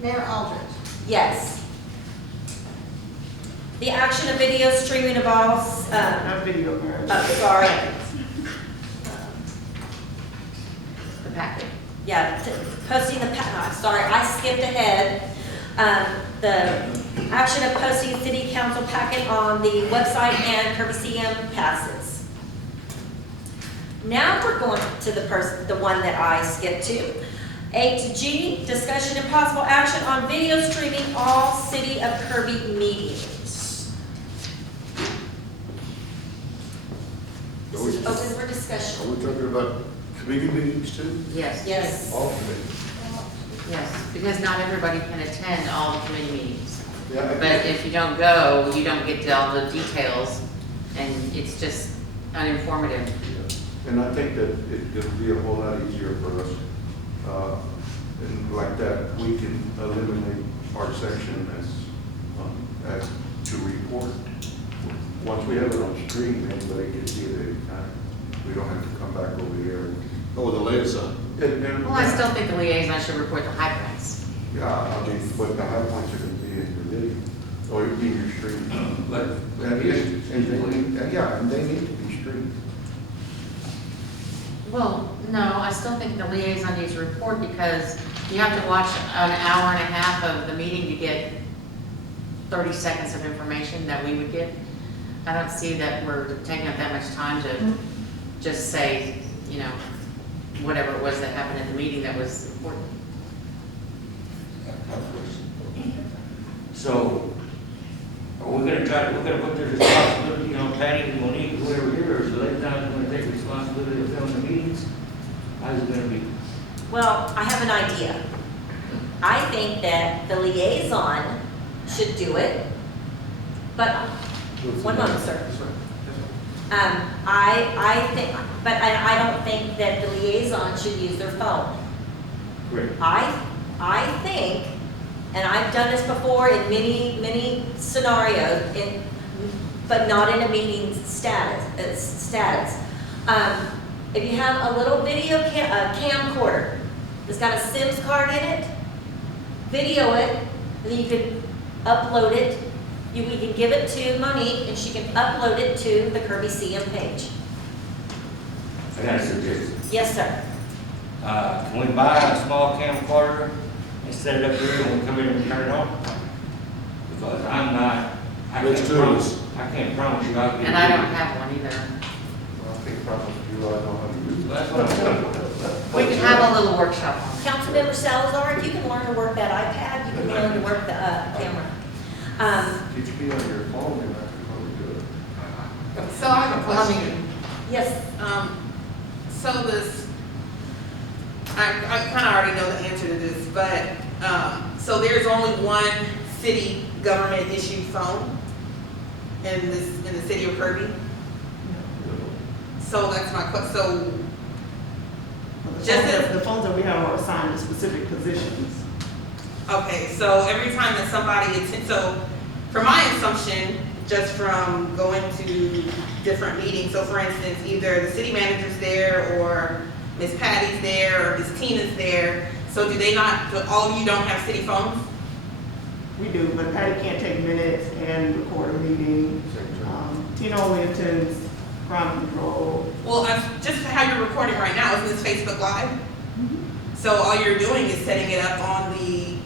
Mayor Aldridge. Yes. The action of video streaming of all, Not video, Mayor. sorry. The packet. Yeah, posting sorry, I skipped ahead. The action of posting city council packet on the website and Kirby CM passes. Now we're going to the one that I skipped to. 8G, discussion and possible action on video streaming all City of Kirby meetings. This is open for discussion. Are we talking about committee meetings too? Yes. Yes. All committees? Yes, because not everybody can attend all the committee meetings. Yeah. But if you don't go, you don't get to all the details, and it's just uninformative. Yeah. And I think that it'll be a whole lot easier for us. And like that, we can eliminate our section as to report. Once we have it on screen, anybody can see it anytime. We don't have to come back over here. Oh, the liaison. Well, I still think the liaison should report the high points. Yeah, I mean, but the high points are going to be in your video, or in your stream. But And they need to be streamed. Well, no, I still think the liaison needs to report because you have to watch an hour and a half of the meeting to get 30 seconds of information that we would get. I don't see that we're taking up that much time to just say, you know, whatever it was that happened at the meeting that was important. So, are we gonna put the responsibility on Patty and Monique, whoever here, or is the liaison gonna take responsibility of filming the meetings? How's it gonna be? Well, I have an idea. I think that the liaison should do it, but, one moment, sir. I think, but I don't think that the liaison should use their phone. Great. I think, and I've done this before in many scenarios, but not in a meeting status. If you have a little video camcorder that's got a SIMS card in it, video it, and then you can upload it. We can give it to Monique, and she can upload it to the Kirby CM page. I got a suggestion. Yes, sir. Can we buy a small camcorder and set it up here and we come in and turn it on? Because I Let's can't do promise, this. I can't promise you I'll get it. And I don't have one either. Well, I think probably you all know how to do That's what I'm saying. We can have a little workshop on it. Councilmember Salazar, you can learn to work that iPad, you can learn to work the camera. Teach me on your phone, and I can probably do it. So I have a question. Yes, So this, I kind of already know the answer to this, but, so there's only one city government issued phone in the city of Kirby? So that's my question, so The phones that we have are assigned to specific positions. okay, so every time that somebody attends, so for my assumption, just from going to different meetings, so for instance, either the city manager's there, or Miss Patty's there, or Miss Tina's there, so do all of you don't have city phones? We do, but Patty can't take minutes and record a meeting. Tina only attends crime control. Well, just how you're recording right now, isn't this Facebook Live? So all you're doing is setting it up on the,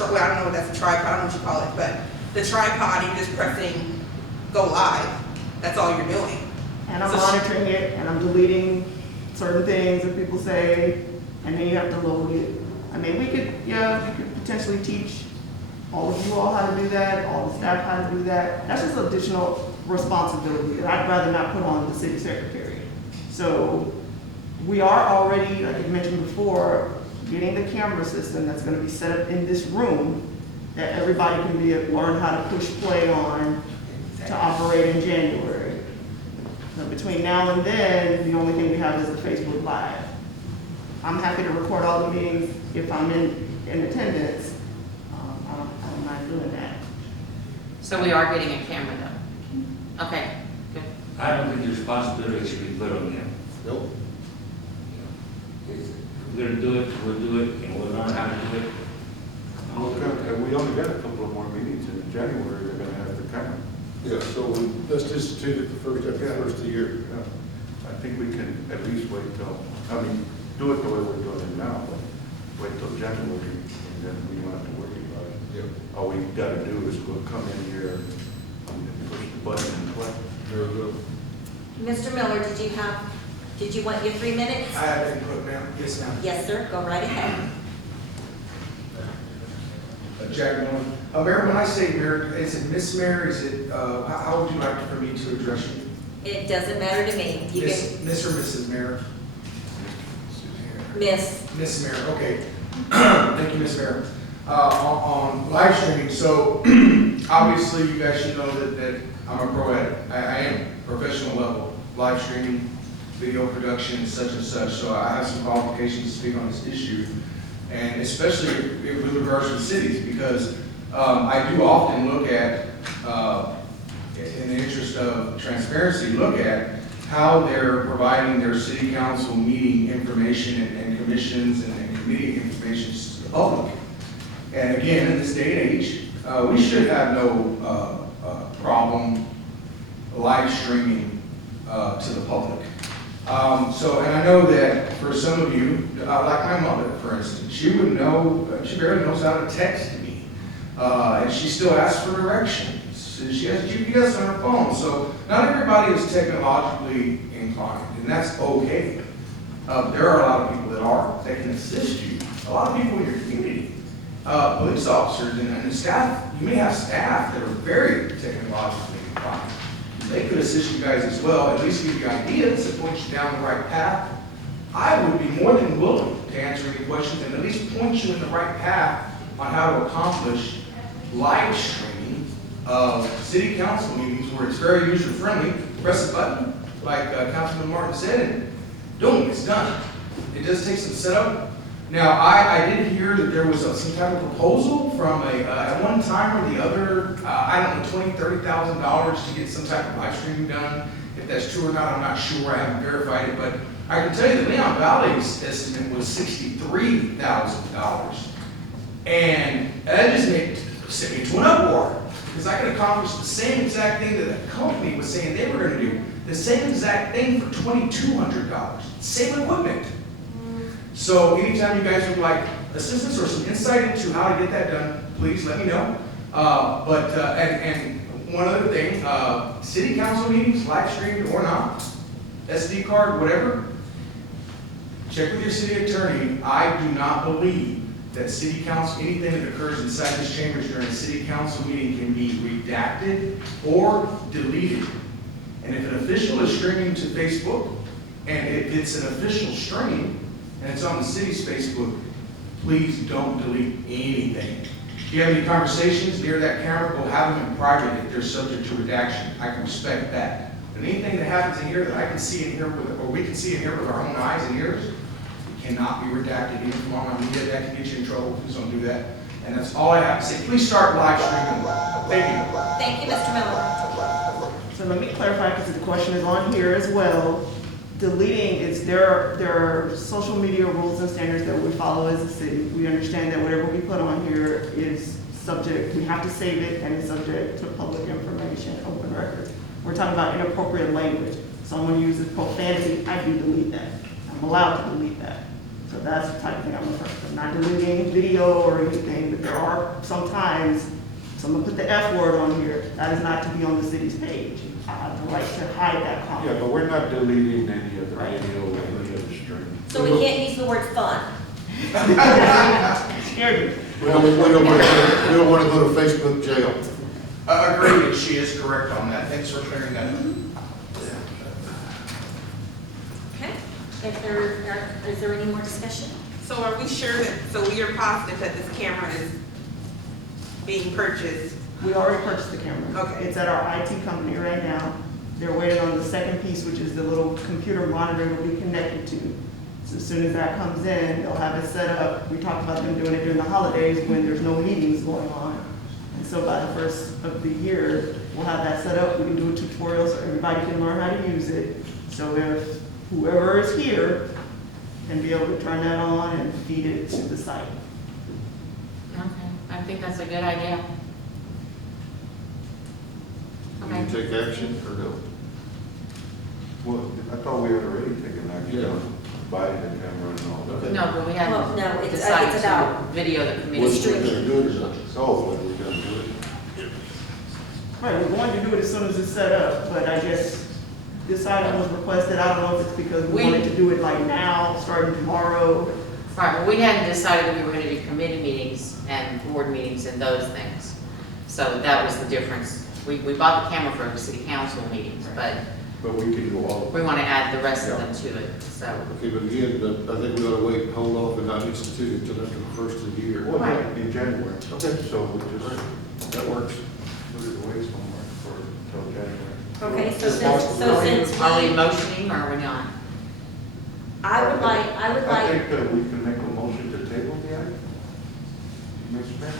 well, I don't know what that's a tripod, I don't know what you call it, but the tripod, you're just pressing go live. That's all you're doing. And I'm So monitoring it, and I'm deleting certain things that people say, and then you have to load it. I mean, we could potentially teach all of you all how to do that, all the staff how to do that. That's just additional responsibility that I'd rather not put on the city secretary. So we are already, like I mentioned before, getting the camera system that's gonna be set up in this room that everybody can learn how to push play on to operate in January. So between now and then, the only thing we have is the Facebook Live. I'm happy to record all the meetings if I'm in attendance. I don't mind doing that. So we are getting a camera though. Okay, good. I don't think the responsibility should be put on them. Nope. If we're gonna do it, we'll do it, and we'll learn how to do it. we only got a couple of more meetings in January, they're gonna have the camera. Yeah, so let's just do it the first, after the first of the year. Yeah. I think we can at least wait till, I mean, do it the way we're doing it now, but wait till January, and then we won't have to worry about it. Yeah. All we gotta do is we'll come in here and push the button and play. Very good. Mr. Miller, did you want your 3 minutes? I have input, ma'am. Yes, ma'am. Yes, sir, go right ahead. Jack Miller. Mayor, when I say mayor, is it Miss Mayor? Is it, how would you like for me to address you? It doesn't matter to me. You can, Miss or Mrs. Mayor? Miss, Miss Mayor, okay. Thank you, Miss Mayor. On live streaming, so obviously you guys should know that I'm a pro at it. I am professional level, live streaming, video production, such and such. So I have some qualifications to speak on this issue. And especially with regards to the cities, because I do often look at, in the interest of transparency, look at how they're providing their city council meeting information and commissions and committee information to the public. And again, in this day and age, we should have no problem live streaming to the public. And I know that for some of you, like my mother, for instance, she would know, she barely knows how to text me. And she still asks for directions. And she has GPS on her phone. So not everybody is technologically inclined, and that's okay. There are a lot of people that are, that can assist you. A lot of people in your community, police officers and staff, you may have staff that are very technologically inclined. They could assist you guys as well, at least give you ideas and point you down the right path. I would be more than willing to answer any questions and at least point you in the right path on how to accomplish live streaming of city council meetings where it's very user-friendly. Press a button, like Councilman Martin said, and boom, it's done. It does take some setup. Now, I did hear that there was some type of proposal from at one time or the other, I don't know, $20,000, $30,000 to get some type of live streaming done. If that's true or not, I'm not sure. I haven't verified it, but I can tell you that Leon Valley's estimate was $63,000. And that just sent me into an uproar, because I could accomplish the same exact thing that the company was saying they were going to do, the same exact thing for $2,200, same equipment. So anytime you guys would like assistance or some insight into how to get that done, please let me know. And one other thing, city council meetings, live streamed or not, SD card, whatever, check with your city attorney. I do not believe that city council, anything that occurs inside this chambers during a city council meeting can be redacted or deleted. And if an official is streaming to Facebook, and if it's an official stream, and it's on the city's Facebook, please don't delete anything. If you have any conversations near that camera, go have them in private if they're subject to redaction. I can respect that. But anything that happens in here that I can see in here, or we can see in here with our own eyes and ears, it cannot be redacted even from online media. That can get you in trouble. Please don't do that. And that's all I have to say. Please start live streaming. Thank you. thank you, Mr. Miller. So let me clarify, because the question is on here as well. Deleting is, there are social media rules and standards that we follow as a city. We understand that whatever we put on here is subject, we have to save it, and it's subject to public information, open record. We're talking about inappropriate language. Someone uses profanity, I do delete that. I'm allowed to delete that. So that's the type of thing I'm referring to. I'm not deleting video or anything, but there are sometimes, someone put the F word on here, that is not to be on the city's page. I have the right to hide that comment. Yeah, but we're not deleting any of the radio or any of the stream. So we can't use the word fun. Kirby. We don't want to go to Facebook jail. Agreed, she is correct on that. Thanks for clearing that up. Okay, is there any more discussion? So are we sure that, so we are positive that this camera is being purchased? We already purchased the camera. Okay. It's at our IT company right now. They're waiting on the second piece, which is the little computer monitor it'll be connected to. So as soon as that comes in, they'll have it set up. We talked about them doing it during the holidays when there's no meetings going on. And so by the first of the year, we'll have that set up. We can do a tutorial so everybody can learn how to use it. So if whoever is here can be able to turn that on and feed it to the site. Okay, I think that's a good idea. Can Okay. you take action or no? Well, I thought we had already taken action Yeah. on buying the camera and all that. Okay. No, but we Well, hadn't no, it's decided about to video the Whether committee. we're gonna do it or not. So, when we're gonna do it? Right, we're going to do it as soon as it's set up, but I guess this item was requested, I don't know if it's because we We- wanted to do it like now, starting tomorrow. Right, well, we hadn't decided that we were gonna do committee meetings and board meetings and those things. So that was the difference. We bought the camera for the city council meetings, but But we can do all of we it. wanna add the rest of them to it, so. Okay, but again, I think we ought to wait, and hold off and not institute it until after the first of the year. Well, yeah, in January. Okay. So we just, That works. put it away somewhere for, till January. Okay, so Just- since Are we we, motioning or are we not? I would like, I think that we can make a motion to table the item. Ms. Mayor?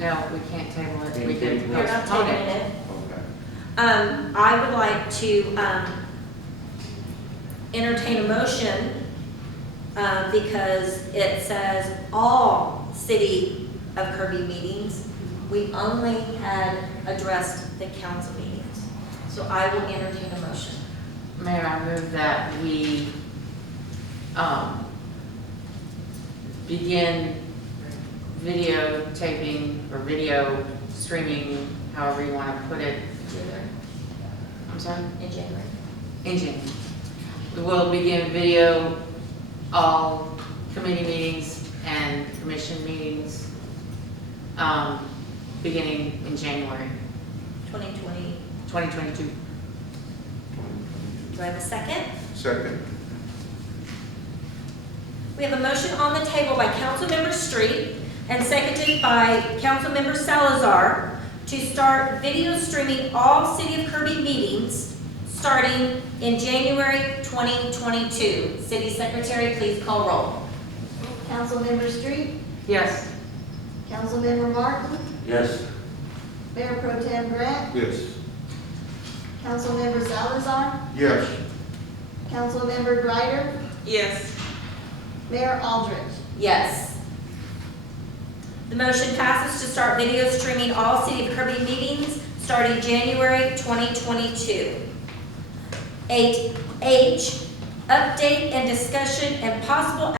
No, we can't table it, we can we're not postpone taking it. it. Okay. I would like to, entertain a motion, because it says all city of Kirby meetings. We only had addressed the council meetings. So I will entertain a motion. Mayor, I move that we, begin videotaping or video streaming, however you wanna put it. I'm sorry? In January. In January. We will begin video all committee meetings and commission meetings, beginning in January 2020. 2022. Do I have a second? Second. We have a motion on the table by Councilmember Street and seconded by Councilmember Salazar to start video streaming all City of Kirby meetings starting in January 2022. City Secretary, please call roll. Councilmember Street, Yes. Councilmember Martin, Yes. Mayor Pro Tem Grant, Yes. Councilmember Salazar, Yes. Councilmember Greider, Yes. Mayor Aldrich. Yes. The motion passes to start video streaming all City of Kirby meetings starting January 2022. 8H, update and discussion and possible